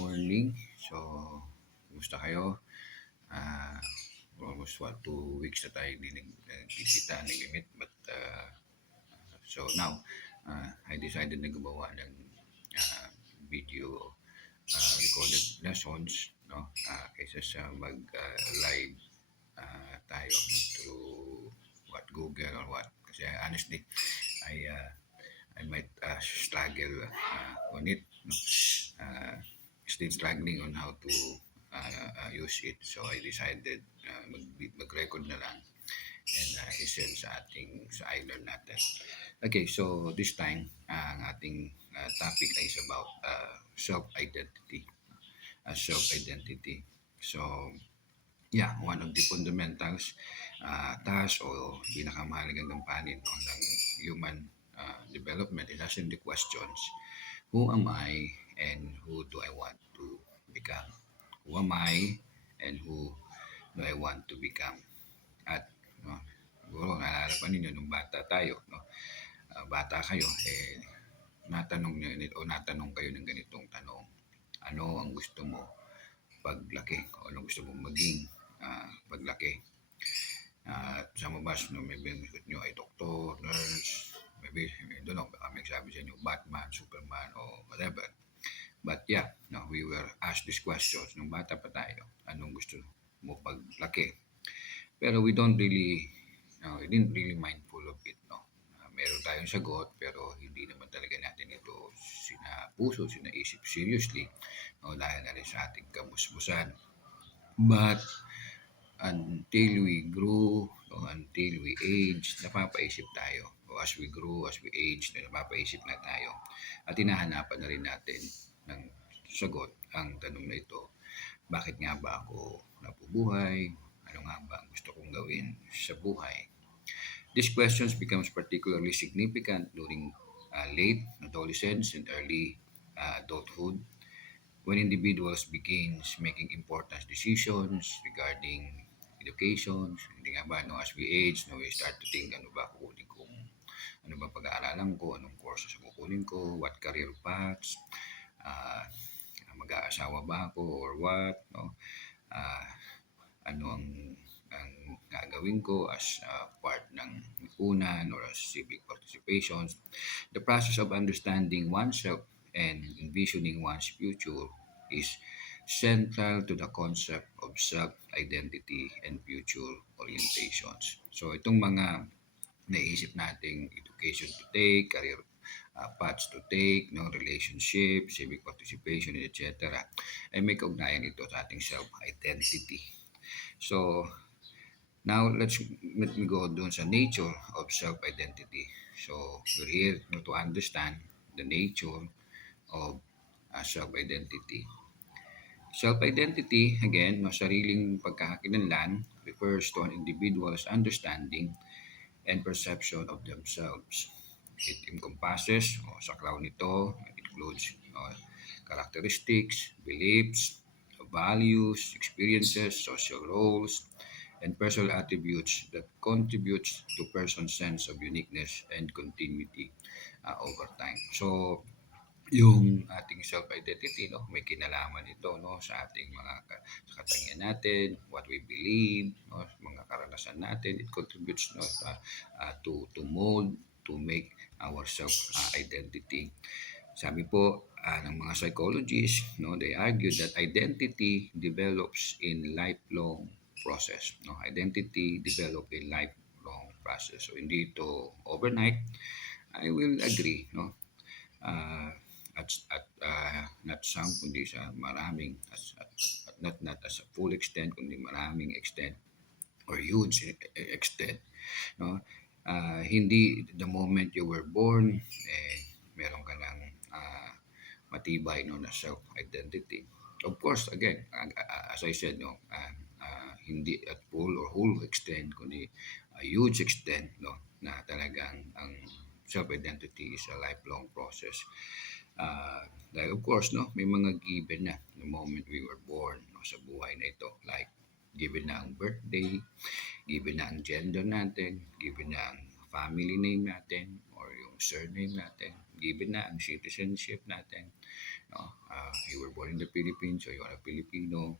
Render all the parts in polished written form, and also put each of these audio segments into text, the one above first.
morning. So, kumusta kayo? Uh, Almost 2 weeks na tayo hindi nagkikita, nag-meet. But, so now, I decided na gumawa ng video recorded lessons, no? Kaysa sa mag-live tayo through Google or what. Kasi honestly, I might struggle on it. No? Still struggling on how to use it. So I decided mag-record na lang and i-send sa island natin. Okay, so this time, ang ating topic is about self-identity. Self-identity. So, yeah, one of the fundamentals task o pinakamahalagang gampanin ng human development is asking the questions, who am I and who do I want to become? Who am I and who do I want to become? At siguro naalala pa ninyo nung bata tayo, bata kayo, natanong kayo ng ganitong tanong. Ano ang gusto mo paglaki? O ano gusto mong maging paglaki? Some of us, maybe ang gusto nyo ay doktor, nurse, maybe, I don't know, baka may sabi sa inyo, Batman, Superman, or whatever. But yeah, we were asked these questions nung bata pa tayo. Anong gusto mo paglaki? Pero we didn't really mindful of it, no? Meron tayong sagot, pero hindi naman talaga natin ito sinaisip seriously, no? Dahil na rin sa ating kamusmusan. But until we grew, until we age, napapaisip tayo. O as we grow, as we age, napapaisip na tayo. At hinahanapan na rin natin ng sagot ang tanong na ito. Bakit nga ba ako nabubuhay? Ano nga ba ang gusto kong gawin sa buhay? These questions becomes particularly significant during late adolescence and early adulthood, when individuals begins making important decisions regarding education. Hindi nga ba, as we age, we start to think, ano ba pag-aaralan ko, anong courses ang kukunin ko, what career paths, mag-aasawa ba ako or what, no? Ano ang gagawin ko as part ng lipunan or as civic participations. The process of understanding oneself and envisioning one's future is central to the concept of self-identity and future orientations. So itong mga naisip nating education to take, career paths to take, relationship, civic participation, etc. ay may kaugnayan ito sa ating self-identity. So, now let me go doon sa nature of self-identity. So, we're here to understand the nature of self-identity. Self-identity, again, sariling pagkakakilanlan, refers to an individual's understanding and perception of themselves. It encompasses, saklaw nito, includes characteristics, beliefs, values, experiences, social roles, and personal attributes that contributes to person's sense of uniqueness and continuity over time. So, yung ating self-identity, may kinalaman ito, sa ating mga katangian natin, what we believe, mga karanasan natin. It contributes to mold, to make our self-identity. Sabi po ng mga psychologists, they argue that identity develops in lifelong process. Identity develop in lifelong process. So hindi ito overnight. I will agree. Not some, kundi sa maraming, not as a full extent, kundi maraming extent or huge extent. Hindi the moment you were born, meron ka ng matibay na self-identity. Of course, again, as I said, hindi at full or whole extent, kundi a huge extent, na talagang ang self-identity is a lifelong process. Dahil of course, may mga given na the moment we were born sa buhay na ito. Like, given na ang birthday, given na ang gender natin, given na ang family name natin or yung surname natin, given na ang citizenship natin, No? You were born in the Philippines, so you are a Filipino.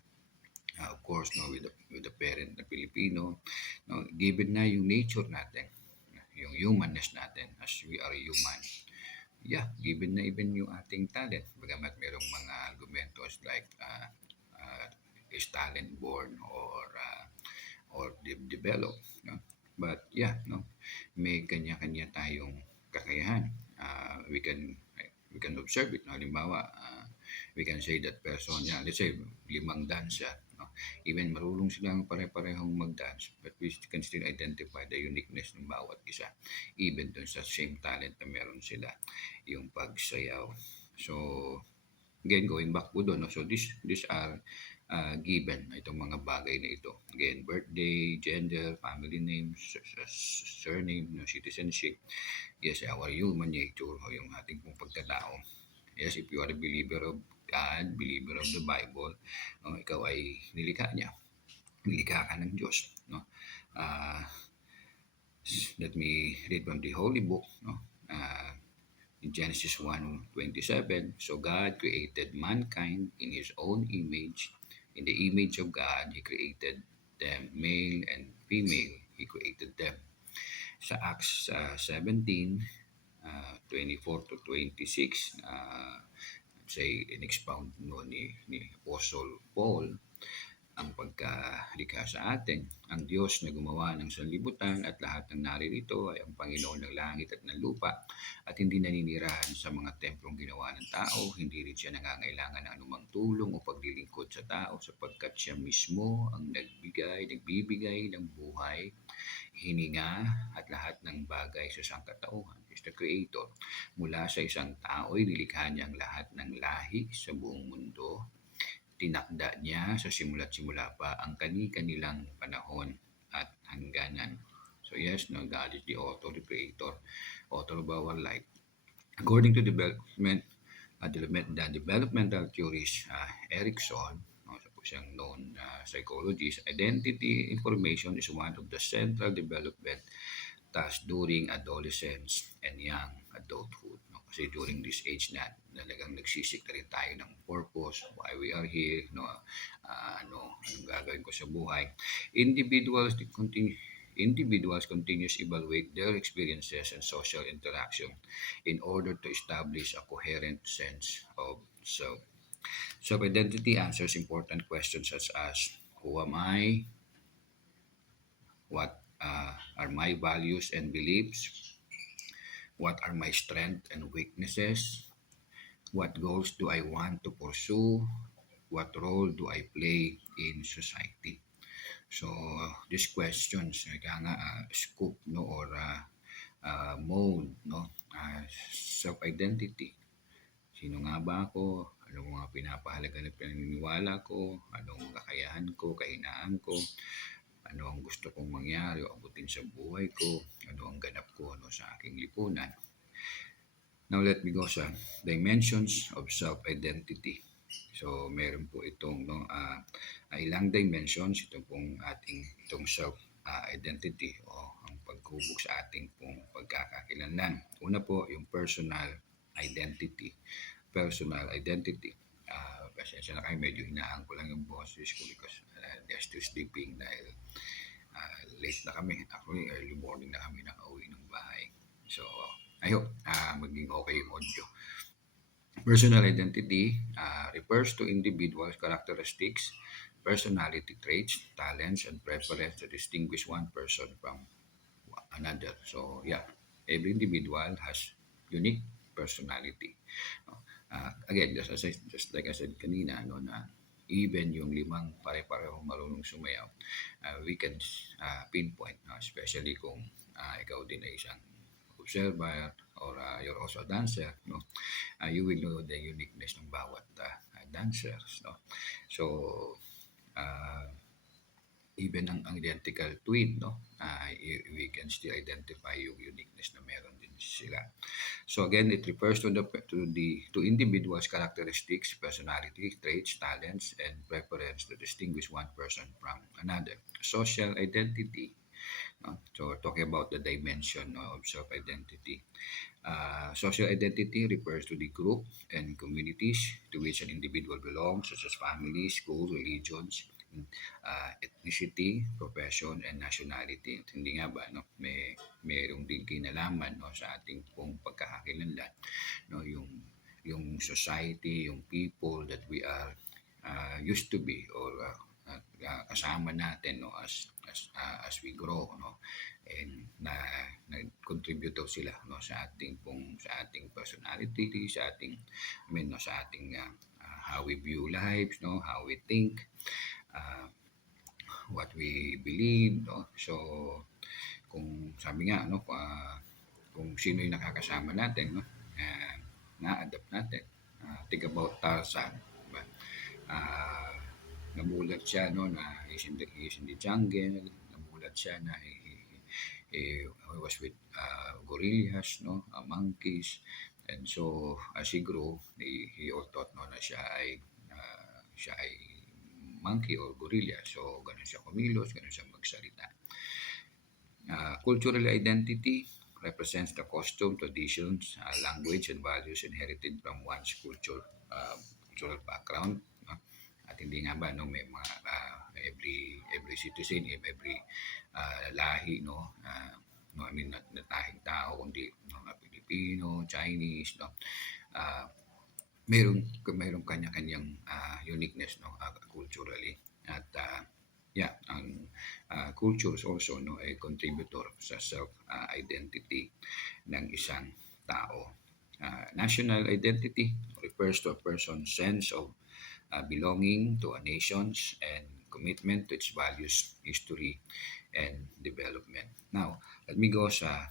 Of course, no, with the parent na Filipino. No, given na yung nature natin, yung humanness natin as we are human. Yeah, given na even yung ating talent. Bagamat merong mga argumentos like is talent born or developed. No? But yeah, no, may kanya-kanya tayong kakayahan. We can observe it. No? Halimbawa, we can say that person, yeah, let's say, limang dancer. No? Even marunong silang pare-parehong mag-dance, but we can still identify the uniqueness ng bawat isa. Even dun sa same talent na meron sila, yung pagsayaw. So, again, going back po doon, no? So these are given itong mga bagay na ito. Again, birthday, gender, family name, surname, no, citizenship. Yes, our human nature o yung ating pong pagkatao. Yes, if you are a believer of God, believer of the Bible, no, ikaw ay nilikha niya. Nilikha ka ng Diyos. No? Uh, Let me read from the Holy Book. No? In Genesis 1:27, so God created mankind in His own image. In the image of God, He created them, male and female. He created them. Sa Acts 17, 24 to 26, say, in-expound no, ni Apostle Paul ang pagkalikha sa atin. Ang Diyos na gumawa ng sanlibutan at lahat ng naririto ay ang Panginoon ng langit at ng lupa at hindi naninirahan sa mga templong ginawa ng tao. Hindi rin siya nangangailangan ng anumang tulong o paglilingkod sa tao sapagkat siya mismo ang nagbibigay ng buhay, hininga at lahat ng bagay sa sangkatauhan. Is the Creator. Mula sa isang tao ay nilikha niya ang lahat ng lahi sa buong mundo. Tinakda niya sa simula't simula pa ang kani-kanilang panahon at hangganan. So yes, no, God is the author, the creator, author of our life. According to the developmental theories, Erikson, no, po siyang known psychologist, identity information is one of the central development tasks during adolescence and young adulthood. No? Kasi during this age na talagang nagsisik na rin tayo ng purpose, why we are here, no? Anong gagawin ko sa buhay. Individuals continuously evaluate their experiences and social interaction in order to establish a coherent sense of self. Self-identity answers important questions such as who am I, what are my values and beliefs, what are my strengths and weaknesses, what goals do I want to pursue, what role do I play in society. So these questions, scope, no, or mode, no, self-identity. Sino nga ba ako? Ano mga pinapahalaga na pinaniniwala ko? Anong kakayahan ko, kahinaan ko? Ano ang gusto kong mangyari o abutin sa buhay ko? Ano ang ganap ko sa aking lipunan? Now let me go sa dimensions of self-identity. So meron po itong ilang dimensions ito pong itong self-identity o ang paghubog sa ating pong pagkakakilanlan. Una po yung personal identity. Personal identity. Pasensya na kayo, medyo hinaan ko lang yung boses ko because they're still sleeping dahil late na kami. Actually, early morning na kami nakauwi ng bahay. So, I hope maging okay yung audio. Personal identity refers to individuals' characteristics, personality traits, talents, and preference to distinguish one person from another. So, yeah, every individual has unique personality. Again, just like I said kanina, na even yung limang pare-parehong marunong sumayaw, we can pinpoint, especially kung ikaw din ay isang observer or you're also a dancer, no? You will know the uniqueness ng bawat dancers, no? So, even ang identical twin, no? We can still identify yung uniqueness na meron din sila. So again, it refers to individuals' characteristics, personality, traits, talents, and preference to distinguish one person from another. Social identity So talking about the dimension of self-identity. Social identity refers to the group and communities to which an individual belongs, such as family, school, religions, ethnicity, profession, and nationality. At hindi nga ba, no, mayroong din kinalaman, no, sa ating pong pagkakakilanlan, no, yung society, yung people that we are used to be, or kasama natin, no, as we grow, no, and nag-contribute daw sila, no, sa ating personality, sa ating, no, sa ating how we view lives, no, how we think, uh, what we believe, no. So kung sabi nga, no, kung sino yung nakakasama natin, no, na-adapt natin. Think about Tarzan, diba? Ah, namulat siya, no, na he's in the jungle. Namulat siya na he was with gorillas, no, monkeys. And so as he grew, he all thought, no, na siya ay monkey or gorilla. So ganun siya kumilos, ganun siya magsalita. Cultural identity represents the costume, traditions, language, and values inherited from one's cultural background. No? At hindi nga ba, no, may mga every citizen, every lahi, no, no, I mean, not lahing tao, kundi no, mga Pilipino, Chinese, no, uh, mayroong kanya-kanyang uniqueness, no, culturally. At yeah, ang culture is also, no, a contributor sa self identity ng isang tao. National identity refers to a person's sense of belonging to a nation's and commitment to its values, history, and development. Now, let me go sa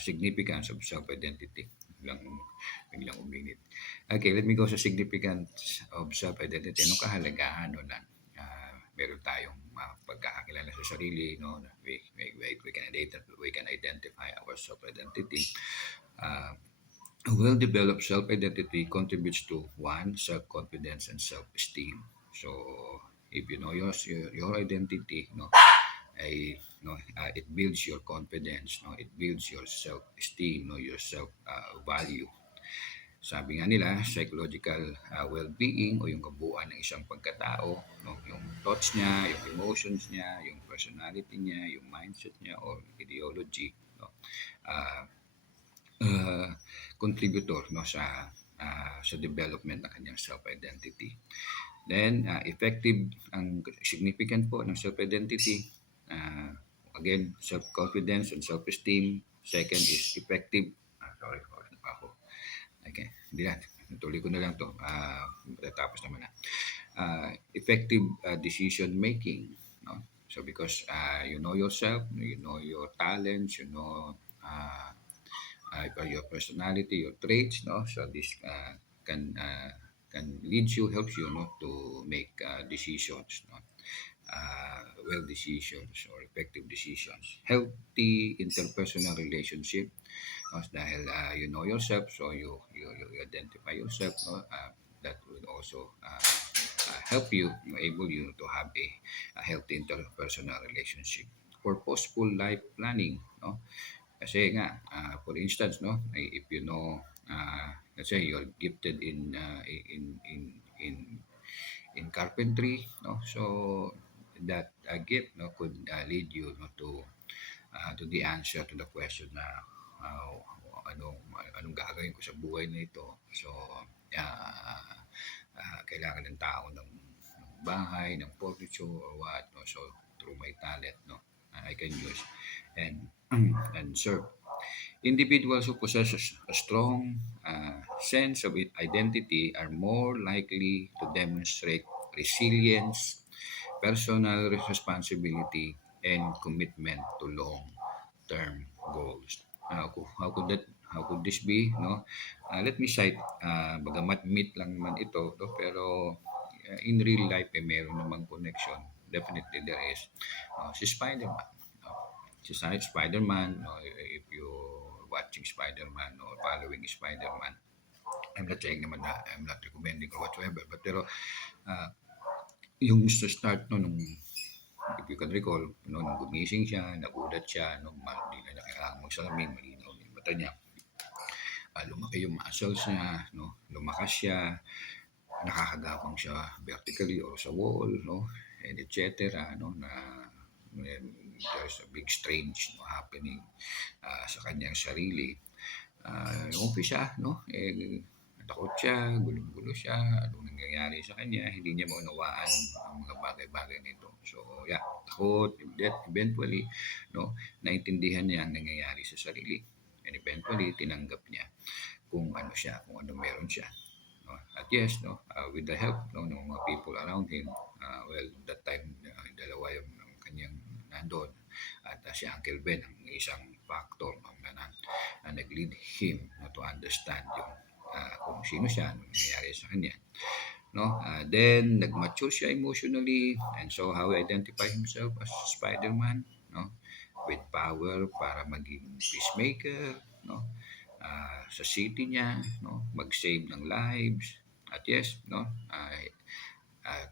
significance of self-identity. Biglang uminit. Okay, let me go sa significance of self-identity. Anong kahalagahan, no, na meron tayong pagkakakilala sa sarili, no, we can identify our self-identity. A well-developed self-identity contributes to one, self-confidence and self-esteem. So if you know your identity, no, it builds your confidence, no, it builds your self-esteem, no, your self value. Sabi nga nila, psychological well-being o yung kabuuan ng isang pagkatao, no, yung thoughts niya, yung emotions niya, yung personality niya, yung mindset niya or ideology, no, uh, contributor, no, sa development ng kanyang self-identity. Then effective, ang significant po ng self-identity, again, self-confidence and self-esteem. Second is effective, sorry, ako. Okay, hindi na. Tuloy ko na lang to. Tapos naman na. Effective decision making. No? So because you know yourself, you know your talents, you know your personality, your traits. No? So this can lead you, helps you, no, to make decisions. No? Well decisions or effective decisions. Healthy interpersonal relationship. No? Dahil you know yourself, so you identify yourself. No? That will also help you, enable you to have a healthy interpersonal relationship. Purposeful life planning. No? Kasi nga, for instance, no, if you know, let's say you're gifted in carpentry, no, so that gift, no, could lead you, no, to the answer to the question na uh, anong gagawin ko sa buhay na ito. So kailangan ng tao ng bahay, ng furniture or what, no, so through my talent, no, I can use and and serve. Individuals who possess a strong sense of identity are more likely to demonstrate resilience, personal responsibility, and commitment to long-term goals. How could this be? No, let me cite. Bagamat myth lang naman ito, no, pero in real life, meron namang connection. Definitely there is. Si Spider-Man. Si Spider-Man, no, if you watching Spider-Man or following Spider-Man, I'm not saying naman na I'm not recommending or whatsoever, but pero yung sa start no, nung if you can recall, no, nung gumising siya, nagulat siya, no, hindi na kailangan magsalamin, malinaw yung mata niya, lumaki yung muscles niya, no, lumakas siya, nakakagapang siya vertically or sa wall, no, and etc. No, na there's a big strange, no, happening sa kanyang sarili. Umpisa, no, takot siya, gulong-gulo siya, anong nangyayari sa kanya, hindi niya maunawaan ang mga bagay-bagay nito. So, yeah, takot, eventually, no, naintindihan niya ang nangyayari sa sarili. And eventually, tinanggap niya kung ano siya, kung ano meron siya. No? At yes, no, with the help, no, ng mga people around him, well, that time, dalawa yung kanyang nandun. At si Uncle Ben, ang isang factor, no, na nag-lead him, no, to understand yung kung sino siya, ano nangyayari sa kanya. No? Then, nag-mature siya emotionally, and so how he identify himself as Spider-Man, no? With power para maging peacemaker, no? Sa city niya, no? Mag-save ng lives. At yes, no?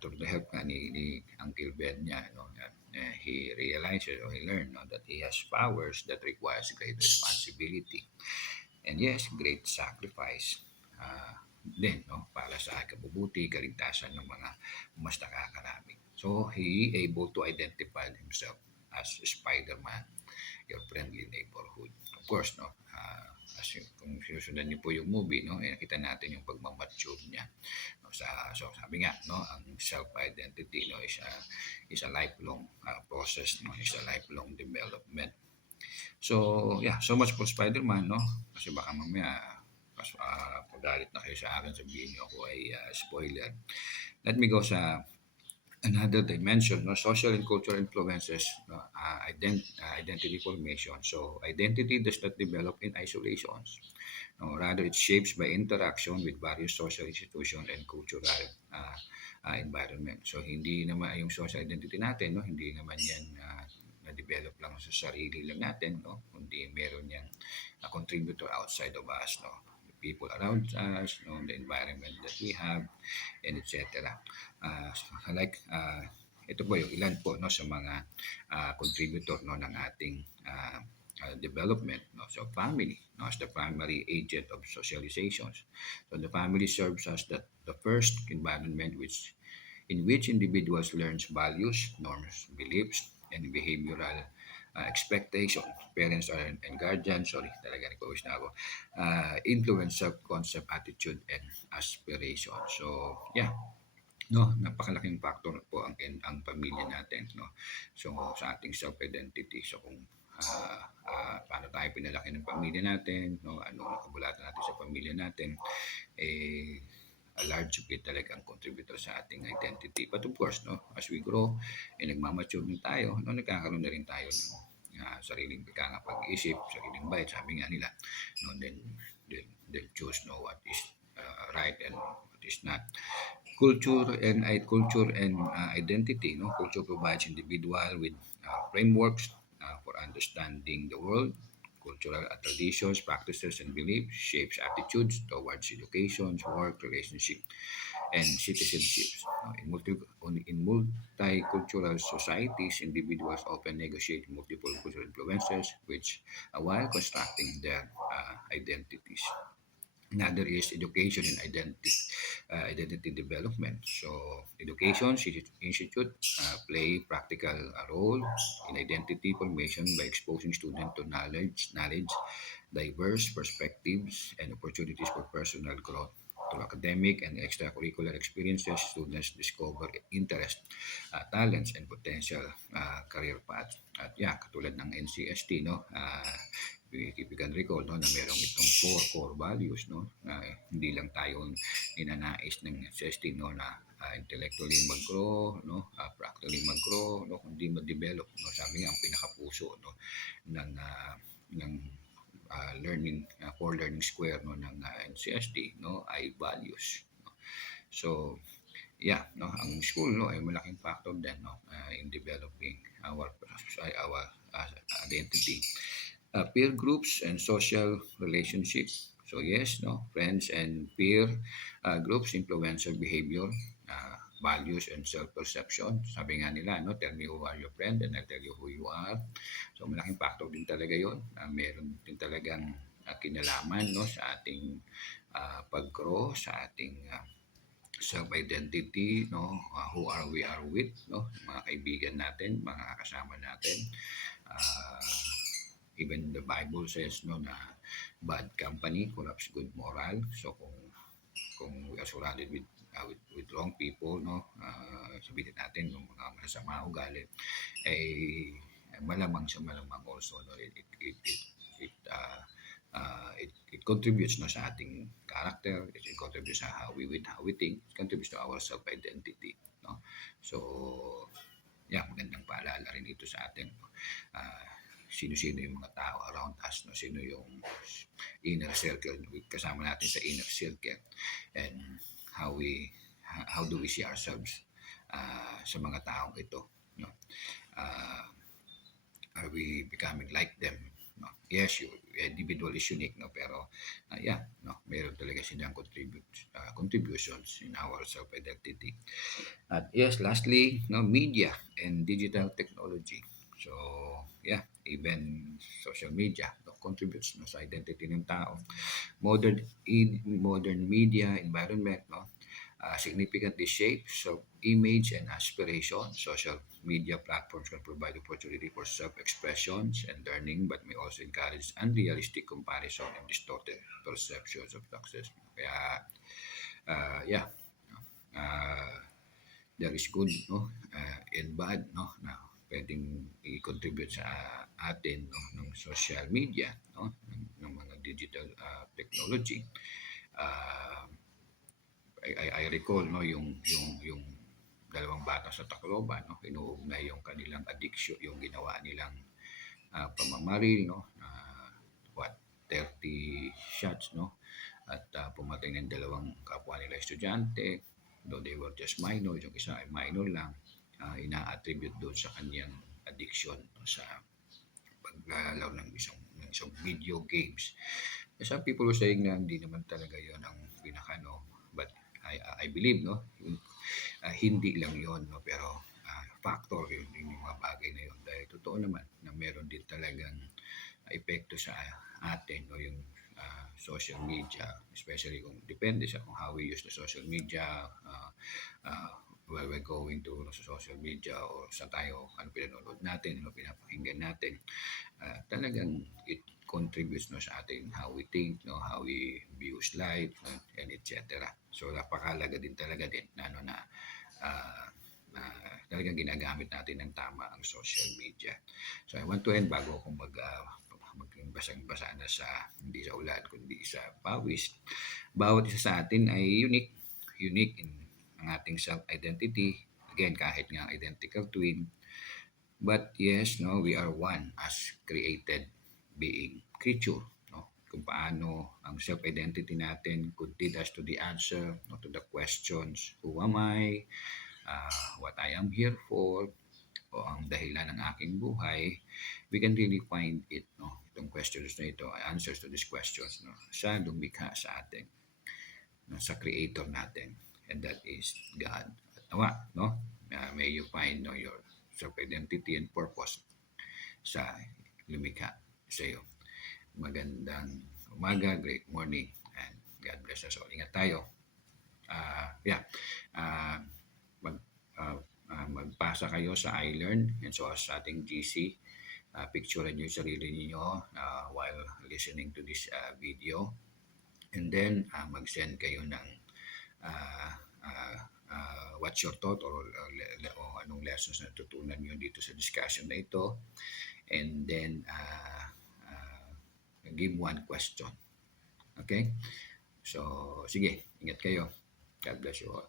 Through the help ni Uncle Ben niya, no? He realizes or he learned, no, that he has powers that requires great responsibility. And yes, great sacrifice. Din, no, para sa kabubuti, kaligtasan ng mga mas nakakarami. So, he able to identify himself as Spider-Man, your friendly neighborhood. Of course, no, kung sinusundan niyo po yung movie, no, nakita natin yung pagmamature niya. No, so, sabi nga, no, ang self-identity, no, is a lifelong process, no, is a lifelong development. So, yeah, so much for Spider-Man, no? Kasi baka mamaya, pagalit na kayo sa akin, sabihin niyo ako ay spoiler. Let me go sa another dimension, no? Social and cultural influences, no? Identity formation. So, identity does not develop in isolations. No, rather, it shapes by interaction with various social institutions and cultural environment. So, hindi naman yung social identity natin, no? Hindi naman yan na-develop lang sa sarili lang natin, no? Kundi meron yan a contributor outside of us, no? The people around us, no? The environment that we have, and etc. Ito po yung ilan po, no, sa mga contributor, no, ng ating development, no? So family, no, as the primary agent of socializations. So the family serves as the first environment in which individuals learns values, norms, beliefs, and behavioral expectation. Parents and guardians, sorry, talaga nag-pawis na ako, influence self-concept, attitude, and aspiration. So, yeah, no, napakalaking factor po ang pamilya natin, no. So sa ating self-identity, so kung paano tayo pinalaki ng pamilya natin, no, ano nakabulatan natin sa pamilya natin, a large bit talaga ang contributor sa ating identity. But of course, no, as we grow, nagmamature din tayo, no, nagkakaroon na rin tayo ng sariling pag-iisip, sariling bayad, sabi nga nila, no, then choose, no, what is right and what is not. Culture and identity, no, culture provides individual with frameworks for understanding the world. Cultural traditions, practices, and beliefs shapes attitudes towards education, work, relationship, and citizenships. In multicultural societies, individuals often negotiate multiple cultural influences, which while constructing their identities. Another is education and identity development. So, education institute play practical role in identity formation by exposing students to knowledge, diverse perspectives, and opportunities for personal growth. Through academic and extracurricular experiences, students discover interest, talents, and potential career paths. At yeah, katulad ng NCST, no, if you can recall, no, na merong itong four core values, no, na hindi lang tayo ninanais ng NCST, no, na intellectually mag-grow, no, practically mag-grow, no, kundi ma-develop, no. Sabi nga ang pinakapuso, no, ng learning core learning square, no, ng NCST, no, ay values, no. So yeah, no, ang school, no, ay malaking factor din, no, in developing our identity. Peer groups and social relationships. So yes, no, friends and peer groups influence our behavior, values and self-perception. Sabi nga nila, no, tell me who are your friend and I'll tell you who you are. So malaking factor din talaga yun. Meron din talagang kinalaman, no, sa ating pag-grow, sa ating self-identity, no, who are we are with, no, mga kaibigan natin, mga kasama natin. Even the Bible says, no, na bad company corrupts good moral. So kung we are surrounded with wrong people, no, sabihin natin yung mga masama ugali, malamang sa malamang also, no, it contributes, no, sa ating character, it contributes sa how we think, it contributes to our self identity, no. So magandang paalala rin ito sa atin, no? Sino-sino yung mga tao around us, no? Sino yung inner circle, kasama natin sa inner circle, and how do we see ourselves sa mga taong ito, no? Are we becoming like them, no? Yes, individual is unique, no, pero no, meron talaga silang contributions in our self identity. At yes, lastly, no, media and digital technology. So even social media, no, contributes, no, sa identity ng tao. Modern media environment, no, significantly shapes image and aspiration. Social media platforms can provide opportunity for self-expressions and learning, but may also encourage unrealistic comparison and distorted perceptions of success. Kaya there is good, no, and bad, no, na pwedeng i-contribute sa atin, no, ng social media, no, ng mga digital technology. I recall, no, yung dalawang bata sa Tacloban, no, inuugnay yung kanilang addiction, yung ginawa nilang pamamaril, no, 30 shots, no, at pumatay ng dalawang kapwa nila estudyante, though they were just minor, yung isa ay minor lang, ina-attribute doon sa kanyang addiction, no, sa paglalaro ng isang video games. Some people were saying na hindi naman talaga yon ang pinaka, no, but I believe, no, hindi lang yon, no, pero factor yun yung mga bagay na yun, dahil totoo naman na meron din talagang epekto sa atin, no, yung social media, especially kung depende sa kung how we use the social media, while we're going to social media, or sa tayo, ano pinanonood natin, ano pinapakinggan natin, talagang it contributes, no, sa atin how we think, no, how we views life, and etc. So napakalaga din talaga din na ano na talagang ginagamit natin ng tama ang social media. So I want to end bago akong magbasang-basa na sa hindi sa ulan kundi sa pawis. Bawat isa sa atin ay unique in ang ating self-identity. Again, kahit nga identical twin. But yes, no, we are one as created being creature. No? Kung paano ang self-identity natin could lead us to the answer, no, to the questions, who am I, what I am here for, o ang dahilan ng aking buhay, we can really find it, no, itong questions na ito, answers to these questions, no, sa lumikha sa atin, no, sa creator natin, and that is God. At nawa, no, may you find, no, your self-identity and purpose sa lumikha sa iyo. Magandang umaga, great morning, and God bless us all. Ingat tayo. Magpasa kayo sa iLearn and so sa ating GC. Picturean nyo yung sarili niyo while listening to this video. And then, mag-send kayo ng what's your thought or anong lessons na tutunan nyo dito sa discussion na ito. And then, give one question. Okay? So, sige, ingat kayo. God bless you all.